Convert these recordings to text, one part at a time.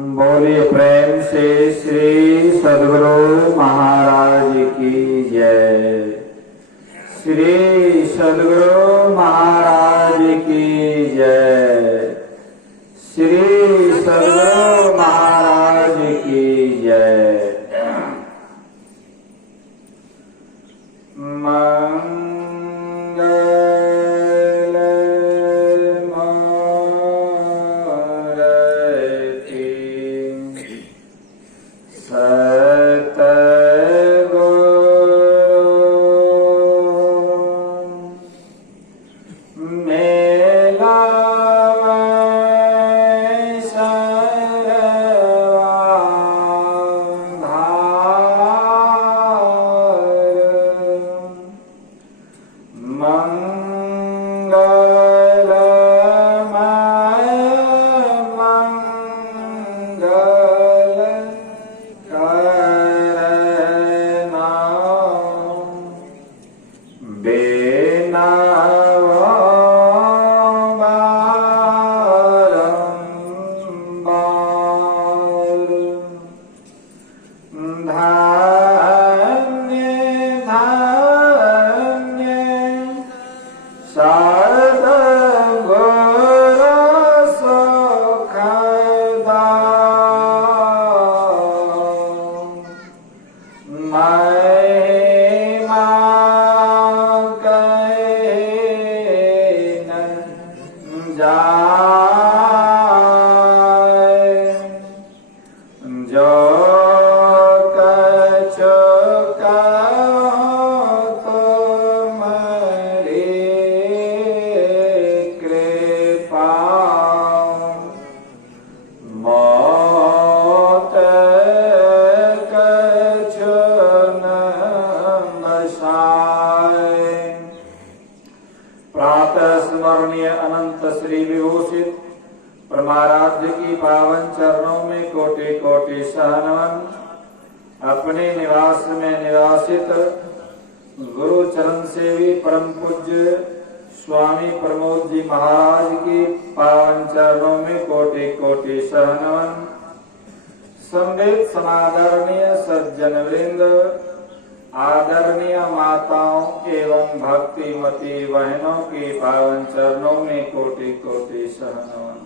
बोलिए प्रेम से श्री सद्गुरु महाराज की जय। श्री सद्गुरु महाराज की जय। श्री सद्गुरु महाराज की जय। अपने निवास में निवासित गुरु चरण सेवी परम पूज्य स्वामी प्रमोद जी महाराज की पावन चरणों में कोटि कोटि शरणवन। संवेद समादरणीय सज्जन वृंद, आदरणीय माताओं एवं भक्तिमती बहनों की पावन चरणों में कोटि कोटि शरणवन।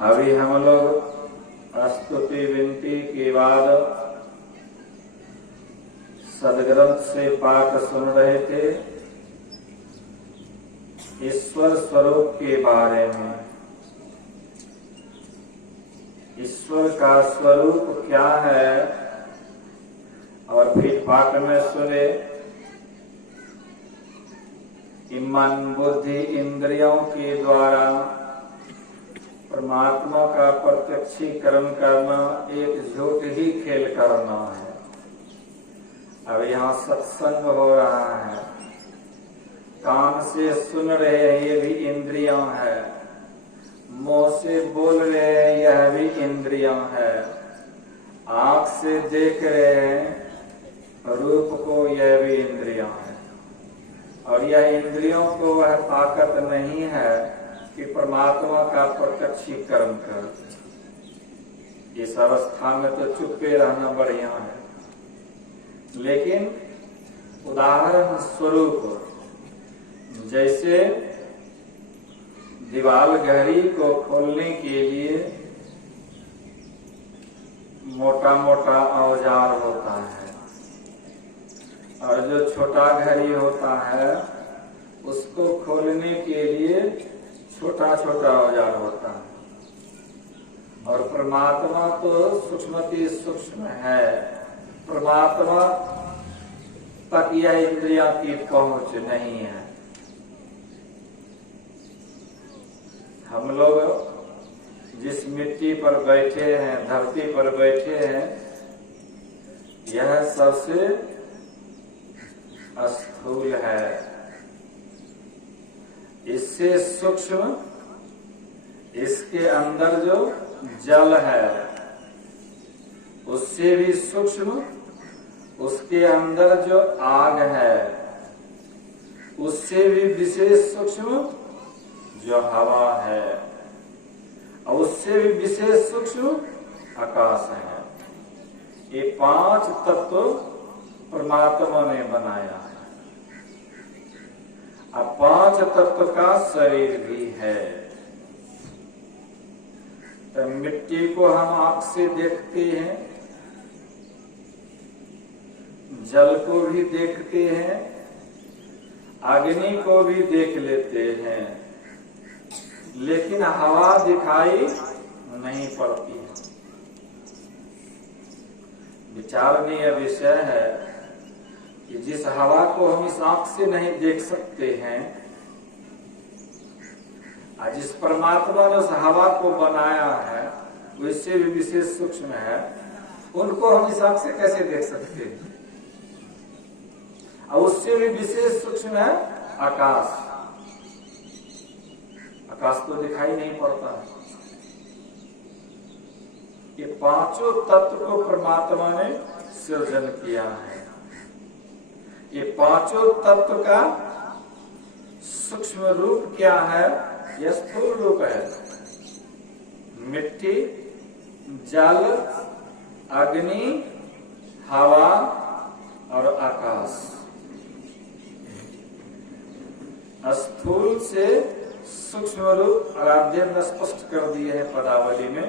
अभी हम लोग स्तुति विनती के बाद सदग्रंथ से पाठ सुन रहे थे ईश्वर स्वरूप के बारे में। ईश्वर का स्वरूप क्या है, और फिर पाठ में सुने कि मन बुद्धि इंद्रियों के द्वारा परमात्मा का प्रत्यक्षीकरण करना एक झूठ ही खेल करना है। अब यहाँ सत्संग हो रहा है, कान से सुन रहे हैं ये भी इंद्रियां है, मुंह से बोल रहे हैं यह भी इंद्रियां है, आंख से देख रहे हैं रूप को यह भी इंद्रियां है। और यह इंद्रियों को वह ताकत नहीं है कि परमात्मा का प्रत्यक्षीकरण कर। इस अवस्था में तो चुप्पे रहना बढ़िया है, लेकिन उदाहरण स्वरूप जैसे दीवाल घड़ी को खोलने के लिए मोटा मोटा औजार होता है, और जो छोटा घड़ी होता है उसको खोलने के लिए छोटा छोटा औजार होता है। और परमात्मा तो सूक्ष्मति सूक्ष्म है, परमात्मा तक यह इंद्रिया की पहुंच नहीं है। हम लोग जिस मिट्टी पर बैठे हैं, धरती पर बैठे हैं, यह सबसे स्थूल है। इससे सूक्ष्म इसके अंदर जो जल है, उससे भी सूक्ष्म उसके अंदर जो आग है, उससे भी विशेष सूक्ष्म जो हवा है, और उससे भी विशेष सूक्ष्म आकाश है। ये 5 तत्व परमात्मा ने बनाया है। अब 5 तत्व का शरीर भी है। तो मिट्टी को हम आंख से देखते हैं, जल को भी देखते हैं, अग्नि को भी देख लेते हैं, लेकिन हवा दिखाई नहीं पड़ती है। विचारणीय विषय है कि जिस हवा को हम इस आंख से नहीं देख सकते हैं, और जिस परमात्मा ने उस हवा को बनाया है, वैसे भी विशेष सूक्ष्म है, उनको हम इस आंख से कैसे देख सकते हैं? और उससे भी विशेष सूक्ष्म है आकाश। आकाश तो दिखाई नहीं पड़ता है। ये 5 तत्व को परमात्मा ने सृजन किया है। ये 5 तत्व का सूक्ष्म रूप क्या है? यह स्थूल रूप है। मिट्टी, जल, अग्नि, हवा और आकाश। स्थूल से सूक्ष्म रूप आराध्य ने स्पष्ट कर दिए हैं पदावली में।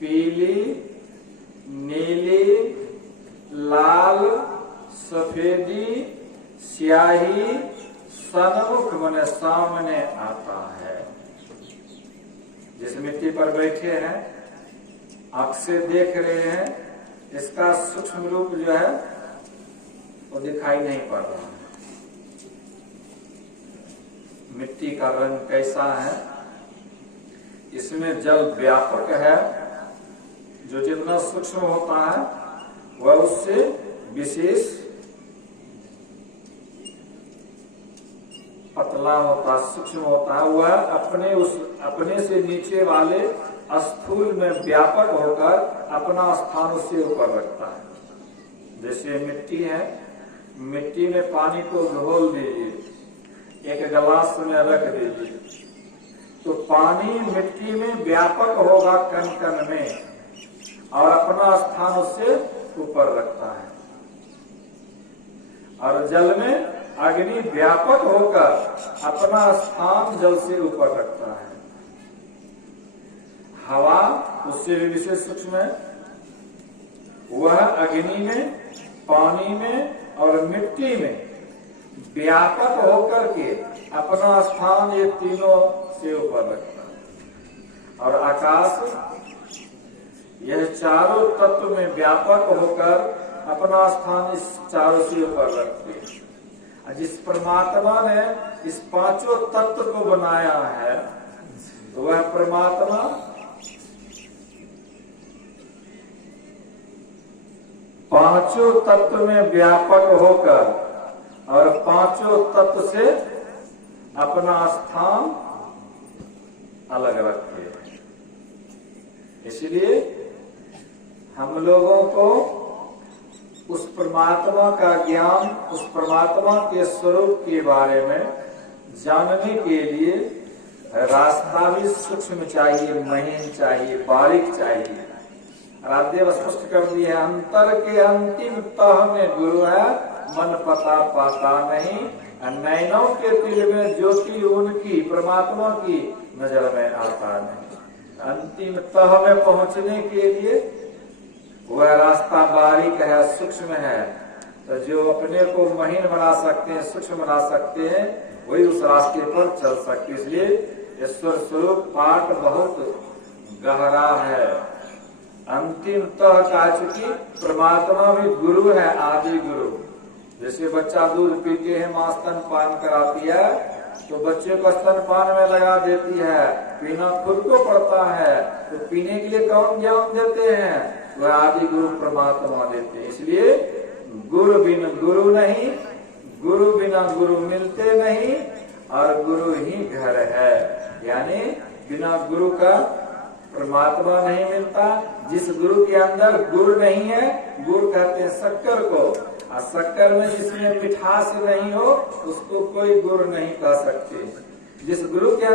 पीली, नीली, लाल, सफेदी, स्याही, सन्मुख माने सामने आता है। जिस मिट्टी पर बैठे हैं, आंख से देख रहे हैं, इसका सूक्ष्म रूप जो है वो दिखाई नहीं पड़ रहा है। मिट्टी का रंग कैसा है? इसमें जल व्यापक है, जो जितना सूक्ष्म होता है वह उससे विशेष पतला होता, सूक्ष्म होता है। वह अपने से नीचे वाले स्थूल में व्यापक होकर अपना स्थान उससे ऊपर रखता है। जैसे मिट्टी है, मिट्टी में पानी को घोल दीजिए, एक गिलास में रख दीजिए, तो पानी मिट्टी में व्यापक होगा कण कण में, और अपना स्थान उससे ऊपर रखता है। और जल में अग्नि व्यापक होकर अपना स्थान जल से ऊपर रखता है। हवा उससे भी विशेष सूक्ष्म है। वह अग्नि में, पानी में और मिट्टी में व्यापक होकर के अपना स्थान ये तीनों से ऊपर रखता है। और आकाश यह चारों तत्व में व्यापक होकर अपना स्थान इस चारों से ऊपर रखते हैं। जिस परमात्मा ने इस 5 तत्व को बनाया है, तो वह परमात्मा पांचों तत्व में व्यापक होकर और 5 तत्व से अपना स्थान अलग रखते हैं। इसलिए हम लोगों को उस परमात्मा का ज्ञान, उस परमात्मा के स्वरूप के बारे में जानने के लिए रास्ता भी सूक्ष्म चाहिए, महीन चाहिए, बारीक चाहिए। राधेव स्पष्ट कर दिए, अंतर के अंतिम तह में गुरु है, मन पता पाता नहीं। नैनों के दिल में ज्योति उनकी, परमात्मा की नजर में आता नहीं। अंतिम तह में पहुंचने के लिए वह रास्ता बारीक है, सूक्ष्म है। तो जो अपने को महीन बना सकते हैं, सूक्ष्म बना सकते हैं, वही उस रास्ते पर चल सकते। इसलिए ईश्वर स्वरूप पाठ बहुत गहरा है। अंतिम तह का चुकी परमात्मा भी गुरु है, आदि गुरु। जैसे बच्चा दूध पीते हैं, माँ स्तनपान कराती है, तो बच्चे को स्तनपान में लगा देती है, पीना खुद को पड़ता है, तो पीने के लिए कौन ज्ञान देते हैं? वह आदि गुरु परमात्मा देते हैं। इसलिए गुरु बिन गुरु नहीं, गुरु बिना गुरु मिलते नहीं, और गुरु ही घर है। यानी बिना गुरु का परमात्मा नहीं मिलता। जिस गुरु के अंदर गुड़ नहीं है, गुड़ कहते हैं शक्कर को, और शक्कर में जिसमें मिठास नहीं हो, उसको कोई गुड़ नहीं कह सकते। जिस गुरु के